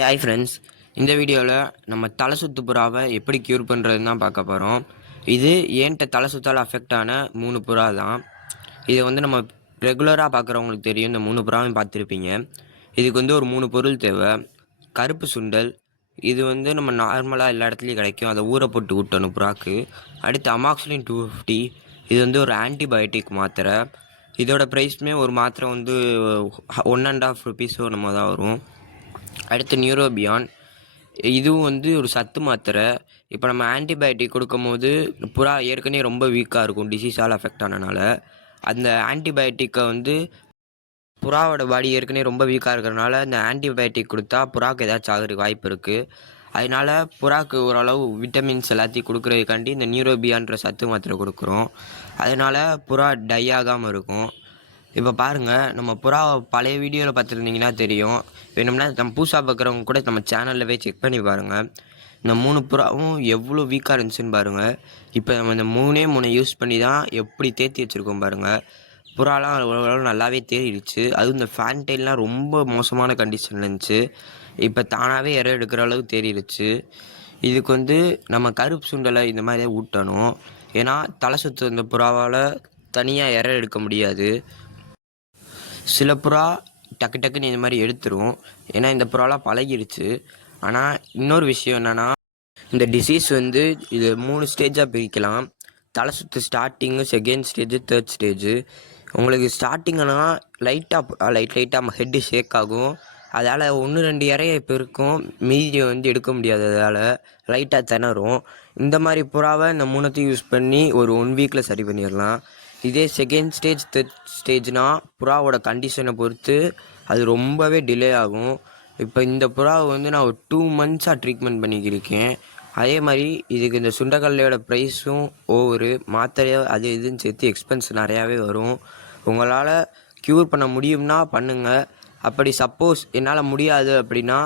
Hi friends, இந்த வீடியோவில் நம்ம தலை சுத்து புறாவை எப்படி க்யூர் பண்ணுறதுன்னு தான் பார்க்க போகிறோம். இது ஏன்ட்ட தலை சுத்தால் அஃபெக்ட் ஆன 3 புறா தான். இதை வந்து நம்ம ரெகுலராக பார்க்குறவங்களுக்கு தெரியும், இந்த 3 புறாவையும் பார்த்துருப்பீங்க. இதுக்கு வந்து ஒரு 3 பொருள் தேவை. கருப்பு சுண்டல், இது வந்து நம்ம நார்மலாக எல்லா இடத்துலையும் கிடைக்கும், அதை ஊற போட்டு விட்டணும் புறாக்கு. அடுத்து அமாக்சிலின் 250, இது வந்து ஒரு ஆன்டிபயோட்டிக் மாத்திரை. இதோட ப்ரைஸ்மே ஒரு மாத்திரை வந்து 1.5 ருபீஸோ நம்ம தான் வரும். அடுத்து நியூரோபியான், இதுவும் வந்து ஒரு சத்து மாத்திரை. இப்போ நம்ம ஆன்டிபயோட்டிக் கொடுக்கும்போது புறா ஏற்கனவே ரொம்ப வீக்காக இருக்கும், டிசீஸால் அஃபெக்ட் ஆனனால. அந்த ஆன்டிபயோட்டிக்கை வந்து புறாவோட பாடி ஏற்கனவே ரொம்ப வீக்காக இருக்கிறனால இந்த ஆன்டிபயோட்டிக் கொடுத்தா புறாக்கு ஏதாச்சும் ஆகிறதுக்கு வாய்ப்பு இருக்குது. அதனால புறாக்கு ஓரளவு விட்டமின்ஸ் எல்லாத்தையும் கொடுக்குறதுக்காண்டி இந்த நியூரோபியான்ற சத்து மாத்திரை கொடுக்குறோம். அதனால் புறா டை ஆகாமல் இருக்கும். இப்போ பாருங்கள், நம்ம புறா பழைய வீடியோவில் பார்த்துருந்தீங்கன்னா தெரியும். வேணும்னா நம்ம புதுசாக பார்க்குறவங்க கூட நம்ம சேனலில் போய் செக் பண்ணி பாருங்கள். இந்த 3 புறாவும் எவ்வளோ வீக்காக இருந்துச்சுன்னு பாருங்கள். இப்போ நம்ம இந்த 3 யூஸ் பண்ணி தான் எப்படி தேர்த்தி வச்சுருக்கோம் பாருங்கள். புறாலாம் ஓரளவு நல்லாவே தேறிடுச்சு. அதுவும் இந்த ஃபேன் டைல்லாம் ரொம்ப மோசமான கண்டிஷனில் இருந்துச்சு. இப்போ தானாகவே இறை எடுக்கிற அளவுக்கு தேறிடுச்சு. இதுக்கு வந்து நம்ம கருப்பு சுண்டலை இந்த மாதிரியே ஊட்டணும். ஏன்னா தலை சுற்று இந்த புறாவால் தனியாக இறை எடுக்க முடியாது. சில புறா டக்கு டக்குன்னு இந்த மாதிரி எடுத்துரும், ஏன்னா இந்த புறாலாம் பழகிடுச்சு. ஆனால் இன்னொரு விஷயம் என்னென்னா, இந்த டிசீஸ் வந்து இது 3 ஸ்டேஜாக பிரிக்கலாம். தலை சுற்று starting, second stage, third stage. உங்களுக்கு ஸ்டார்டிங்கன்னா லைட்டாக ஹெட்டு ஷேக் ஆகும். அதால் 1-2 இறைய இப்போ இருக்கும், மீதியை வந்து எடுக்க முடியாது, அதால் லைட்டாக திணறும். இந்த மாதிரி புறாவை இந்த 3த்தையும் யூஸ் பண்ணி ஒரு 1 வீக்கில் சரி பண்ணிடலாம். இதே செகண்ட் ஸ்டேஜ், தேர்ட் ஸ்டேஜ்னால் புறாவோட கண்டிஷனை பொறுத்து அது ரொம்பவே டிலே ஆகும். இப்போ இந்த புறாவை வந்து நான் ஒரு 2 மந்த்ஸாக ட்ரீட்மெண்ட் பண்ணிக்கிருக்கேன். அதே மாதிரி இதுக்கு இந்த சுண்டக்கல்லையோட ப்ரைஸும் ஒவ்வொரு மாத்திரையோ அது இதுன்னு சேர்த்து எக்ஸ்பென்ஸ் நிறையாவே வரும். உங்களால் க்யூர் பண்ண முடியும்னா பண்ணுங்கள். அப்படி சப்போஸ் என்னால் முடியாது அப்படின்னா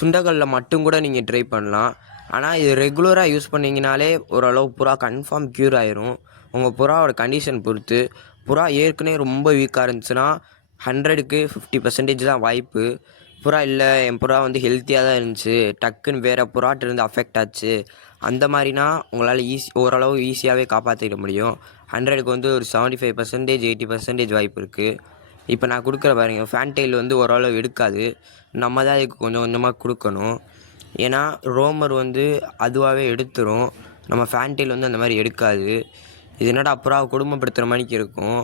சுண்டக்கல்ல மட்டும் கூட நீங்கள் ட்ரை பண்ணலாம். ஆனால் இது ரெகுலராக யூஸ் பண்ணிங்கனாலே ஓரளவு புறா கன்ஃபார்ம் க்யூர் ஆயிரும். உங்கள் புறாவோட கண்டிஷன் பொறுத்து. புறா ஏற்கனவே ரொம்ப வீக்காக இருந்துச்சுன்னா 100க்கு 50% தான் வாய்ப்பு. புறா இல்லை, என் புறா வந்து ஹெல்த்தியாக தான் இருந்துச்சு, டக்குன்னு வேறு புறாட்டிருந்து அஃபெக்ட் ஆச்சு, அந்த மாதிரினா உங்களால் ஓரளவு ஈஸியாகவே காப்பாற்றிட முடியும். 100க்கு வந்து ஒரு 75%, 80% வாய்ப்பு இருக்குது. இப்போ நான் கொடுக்குற பாருங்க, ஃபேன்டைல் வந்து ஓரளவு எடுக்காது. நம்ம தான் இதுக்கு கொஞ்சம் கொஞ்சமாக கொடுக்கணும். ஏன்னா ரோமர் வந்து அதுவாகவே எடுத்துரும், நம்ம ஃபேன்டைல் வந்து அந்த மாதிரி எடுக்காது. இது என்னடா புறாவை குடும்பப்படுத்துகிற மாதிரிக்கு இருக்கும்.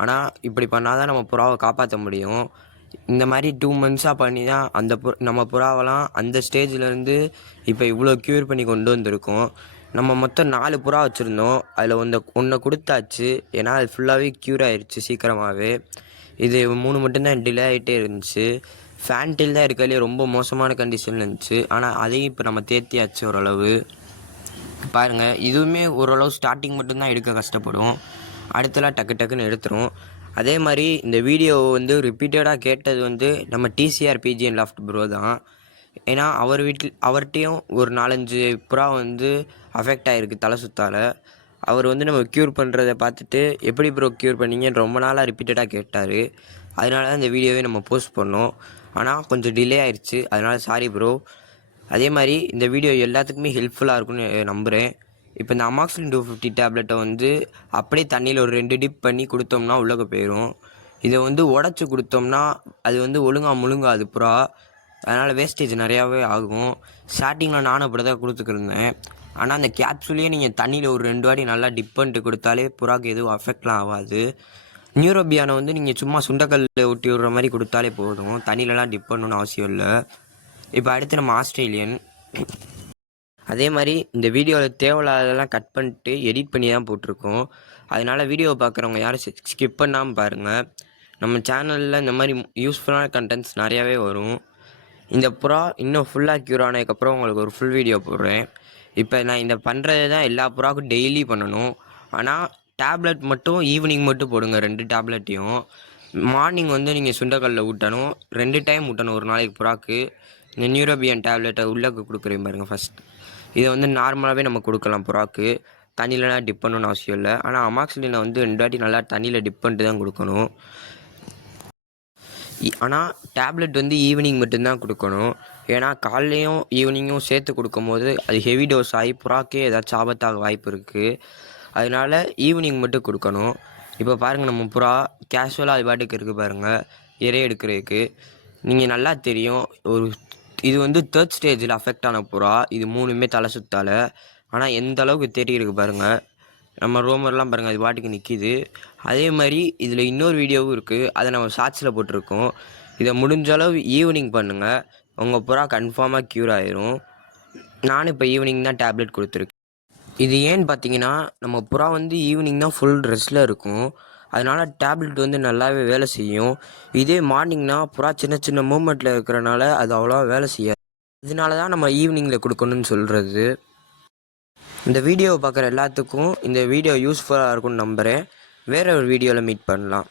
ஆனால் இப்படி பண்ணால் தான் நம்ம புறாவை காப்பாற்ற முடியும். இந்த மாதிரி 2 மந்த்ஸாக பண்ணி தான் நம்ம புறாவெல்லாம் அந்த ஸ்டேஜ்லேருந்து இப்போ இவ்வளோ க்யூர் பண்ணி கொண்டு வந்திருக்கோம். நம்ம மொத்தம் 4 புறா வச்சுருந்தோம், அதில் ஒன்றை கொடுத்தாச்சு. ஏன்னா அது ஃபுல்லாகவே க்யூர் ஆயிடுச்சு சீக்கிரமாகவே. இது 3 மட்டும்தான் டிலே ஆகிட்டே இருந்துச்சு. ஃபேன்டைல் தான் இருக்கிறதுலே ரொம்ப மோசமான கண்டிஷனில் இருந்துச்சு. ஆனால் அதையும் இப்போ நம்ம தேர்த்தியாச்சு ஓரளவு. பாருங்கள், இதுவுமே ஓரளவு ஸ்டார்டிங் மட்டும்தான் எடுக்க கஷ்டப்படும், அடுத்தலாம் டக்கு டக்குன்னு எடுத்துரும். அதே மாதிரி இந்த வீடியோவை வந்து ரிப்பீட்டடாக கேட்டது வந்து நம்ம டிசிஆர் பிஜிஎன் லாஃப்ட் ப்ரோ தான். ஏன்னா அவர்கிட்டையும் ஒரு 4-5 புறா வந்து அஃபெக்ட் ஆகிருக்கு தலை சுத்தால். அவர் வந்து நம்ம க்யூர் பண்ணுறதை பார்த்துட்டு எப்படி ப்ரோ க்யூர் பண்ணீங்கன்னு ரொம்ப நாளாக ரிப்பீட்டடாக கேட்டார். அதனால தான் இந்த வீடியோவே நம்ம போஸ்ட் பண்ணோம். ஆனால் கொஞ்சம் டிலே ஆயிடுச்சு, அதனால் சாரி ப்ரோ. அதே மாதிரி இந்த வீடியோ எல்லாத்துக்குமே ஹெல்ப்ஃபுல்லாக இருக்கும்னு நம்புகிறேன். இப்போ இந்த அமாக்சிலின் 250 டேப்லெட்டை வந்து அப்படியே தண்ணியில் ஒரு 2 டிப் பண்ணி கொடுத்தோம்னா உள்ளே போயிடும். இதை வந்து உடச்சி கொடுத்தோம்னா அது வந்து ஒழுங்காக முழுங்காது புறா, அதனால் வேஸ்டேஜ் நிறையாவே ஆகும். ஸ்டார்டிங்கில் நானும் அப்படி தான் கொடுத்துக்கிருந்தேன். ஆனால் அந்த கேப்சூலையே நீங்கள் தண்ணியில் ஒரு 2 வாட்டி நல்லா டிப் பண்ணிட்டு கொடுத்தாலே புறாக்கு எதுவும் அஃபெக்ட்லாம் ஆகாது. நியூரோபியானை வந்து நீங்கள் சும்மா சுண்டக்கல்ல ஒட்டி விடுற மாதிரி கொடுத்தாலே போதும், தண்ணியிலலாம் டிப் பண்ணணுன்னு அவசியம் இல்லை. இப்போ அடுத்து நம்ம ஆஸ்திரேலியன். அதே மாதிரி இந்த வீடியோவில் தேவையில்லாததெல்லாம் கட் பண்ணிட்டு எடிட் பண்ணி தான் போட்டிருக்கோம். அதனால் வீடியோவை பார்க்குறவங்க யாரும் ஸ்கிப் பண்ணாமல் பாருங்கள். நம்ம சேனலில் இந்த மாதிரி யூஸ்ஃபுல்லான கண்டென்ட்ஸ் நிறையாவே வரும். இந்த புறா இன்னும் ஃபுல்லாக க்யூர் ஆனதுக்கப்புறம் உங்களுக்கு ஒரு ஃபுல் வீடியோ போடுறேன். இப்போ நான் இந்த பண்ணுறது தான் எல்லா புறாவுக்கும் டெய்லி பண்ணணும். ஆனால் டேப்லெட் மட்டும் ஈவினிங் மட்டும் போடுங்க, 2 டேப்லெட்டையும். மார்னிங் வந்து நீங்கள் சுண்டக்கல்ல ஊட்டணும், 2 டைம் ஊட்டணும் ஒரு நாளைக்கு புறாக்கு. இந்த நியூரோபியன் டேப்லெட்டை உள்ளே கொடுக்குறேன் பாருங்கள் ஃபஸ்ட். இதை வந்து நார்மலாகவே நம்ம கொடுக்கலாம் புறாக்கு, தண்ணியிலலாம் டிப் பண்ணணும்னு அவசியம் இல்லை. ஆனால் அமாக்சிலினை வந்து 2 வாட்டி நல்லா தண்ணியில் டிப் பண்ணிட்டு தான் கொடுக்கணும். ஆனால் டேப்லெட் வந்து ஈவினிங் மட்டும்தான் கொடுக்கணும். ஏன்னா காலையும் ஈவினிங்கும் சேர்த்து கொடுக்கும்போது அது ஹெவி டோஸ் ஆகி புறாக்கே ஏதாச்சும் ஆபத்தாக வாய்ப்பு இருக்குது. அதனால ஈவினிங் மட்டும் கொடுக்கணும். இப்போ பாருங்கள், நம்ம புறா கேஷுவலாக அது பாட்டுக்கு இருக்குது பாருங்கள், இறை எடுக்கிறதுக்கு. நீங்கள் நல்லா தெரியும், இது வந்து 3rd ஸ்டேஜில் அஃபெக்ட் ஆன புறா. இது 3மே தலை சுத்தால். ஆனால் எந்த அளவுக்கு தெரியுது பாருங்கள், நம்ம ரோமர்லாம் பாருங்கள் அது பாட்டுக்கு நிற்கிது. அதே மாதிரி இதில் இன்னொரு வீடியோவும் இருக்குது, அதை நம்ம ஷார்ட்ஸில் போட்டிருக்கோம். இதை முடிஞ்ச அளவு ஈவினிங் பண்ணுங்கள், உங்கள் புறா கன்ஃபார்மாக க்யூர் ஆயிரும். நானும் இப்போ ஈவினிங் தான் டேப்லெட் கொடுத்துருக்கேன். இது ஏன்னு பார்த்தீங்கன்னா, நம்ம புறா வந்து ஈவினிங் தான் ஃபுல் ரெஸ்ட்டில் இருக்கும். அதனால் டேப்லெட் வந்து நல்லாவே வேலை செய்யும். இதே மார்னிங்னா புறா சின்ன சின்ன மூமெண்ட்டில் இருக்கிறனால அது அவ்வளோவா வேலை செய்யாது. இதனால தான் நம்ம ஈவினிங்கில் கொடுக்கணும்னு சொல்கிறது. இந்த வீடியோவை பார்க்குற எல்லாத்துக்கும் இந்த வீடியோ யூஸ்ஃபுல்லாக இருக்கும்னு நம்புகிறேன். வேறு ஒரு வீடியோவில் மீட் பண்ணலாம்.